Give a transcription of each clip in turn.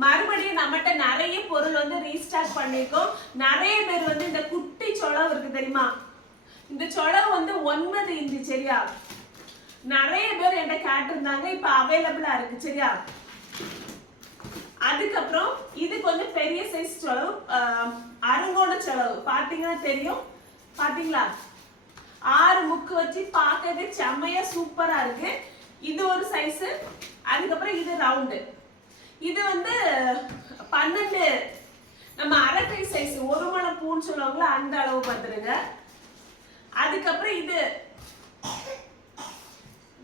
மறுபடியும் நம்மகிட்ட நிறைய பொருள் வந்து ரீஸ்டார்ட் பண்ணியிருக்கோம் நிறைய பேர் வந்து இந்த குட்டி சொலவு இருக்கு தெரியுமா? இந்த சொலவு வந்து ஒன்பது இன்ச்சு சரியா? நிறைய பேர் என்கிட்ட கேட்டிருந்தாங்க இப்ப அவைலபிளா இருக்கு சரியா? அதுக்கப்புறம் இது கொஞ்சம் பெரிய சைஸ் செலவு அருங்கோண செலவு பாத்தீங்கன்னா தெரியும். பாத்தீங்களா ஆறு முக்கு வச்சு பார்க்கவே செம்மையா சூப்பரா இருக்கு. இது ஒரு சைஸ் அதுக்கப்புறம் இது ரவுண்டு இது வந்து பன்னெண்டு. நம்ம அரக்கை சைஸ் ஒரு மலை பூன்னு சொல்லுவாங்களா அந்த அளவு பார்த்துருங்க அதுக்கப்புறம் இது.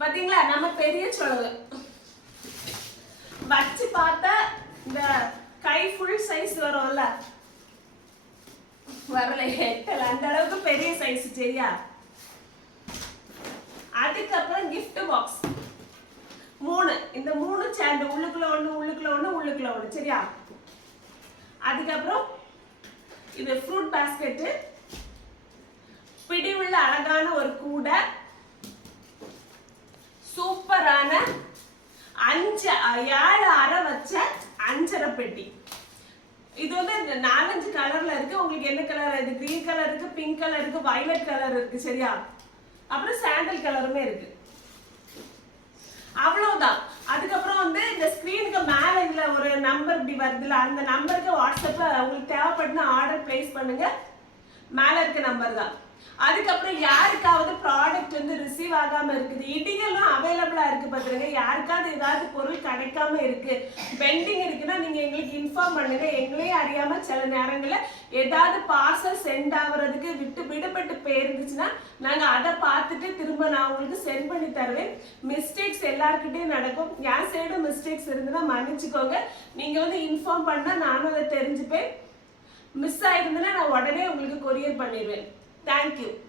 பாத்தீங்களா? நம்ம பெரிய சொல்லு வச்சு பார்த்தா இந்த கை ஃபுல் சைஸ் வரும்ல. வரல எட்டல. அந்த அளவுக்கு பெரிய சைஸ் சரியா? அதுக்கப்புறம் கிஃப்ட் பாக்ஸ் இந்த மூணு சேர்ந்து உள்ளுக்குள்ள ஒண்ணு உள்ளுக்குள்ள ஒண்ணு உள்ளுக்குள்ள ஒண்ணு சரியா? அதுக்கப்புறம் இது ஃப்ரூட் பாஸ்கெட்டு பிடிவுள்ள அழகான ஒரு கூடை சூப்பரான அஞ்சு ஏழு அரை வச்ச அஞ்சரை பெட்டி. இது வந்து இந்த நாலஞ்சு கலர்ல இருக்கு. உங்களுக்கு என்ன கலர் இது கிரீன் கலர் இருக்கு பிங்க் கலர் இருக்கு வயலட் கலர் இருக்கு சரியா? அப்புறம் சாண்டல் கலருமே இருக்கு. அவ்வளவுதான் அதுக்கப்புறம் வந்து இந்த ஸ்க்ரீனுக்கு மேல இதுல ஒரு நம்பர் இப்படி வருதுல அந்த நம்பருக்கு வாட்ஸ்அப்பில் உங்களுக்கு தேவைப்பட்டுனா ஆர்டர் பிளேஸ் பண்ணுங்க. மேல இருக்க நம்பர் தான். அதுக்கப்புறம் யாருக்காவது ப்ராடக்ட் வந்து ரிசீவ் ஆகாம இருக்குது? இடிகெல்லாம் அவைலபிளா இருக்கு பாத்துருங்க யாருக்காவது ஏதாவது பொருள் கிடைக்காம இருக்கு. பெண்டிங் இருக்குன்னா நீங்க எங்களுக்கு இன்ஃபார்ம் பண்ணுங்க. எங்களே அறியாம சில நேரங்களில் ஏதாவது பார்சல் சென்ட் ஆகுறதுக்கு விட்டு விடுபட்டு போயிருந்துச்சுன்னா நாங்க அதை பார்த்துட்டு திரும்ப நான் உங்களுக்கு சென்ட் பண்ணி தருவேன். மிஸ்டேக்ஸ் எல்லாருக்கிட்டையும் நடக்கும். என் சைடு மிஸ்டேக்ஸ் இருந்ததுன்னா மன்னிச்சுக்கோங்க. நீங்க வந்து இன்ஃபார்ம் பண்ணா நானும் அதை தெரிஞ்சுப்பேன். மிஸ் ஆயிருந்ததுன்னா நான் உடனே உங்களுக்கு கொரியர் பண்ணிடுவேன். Thank you.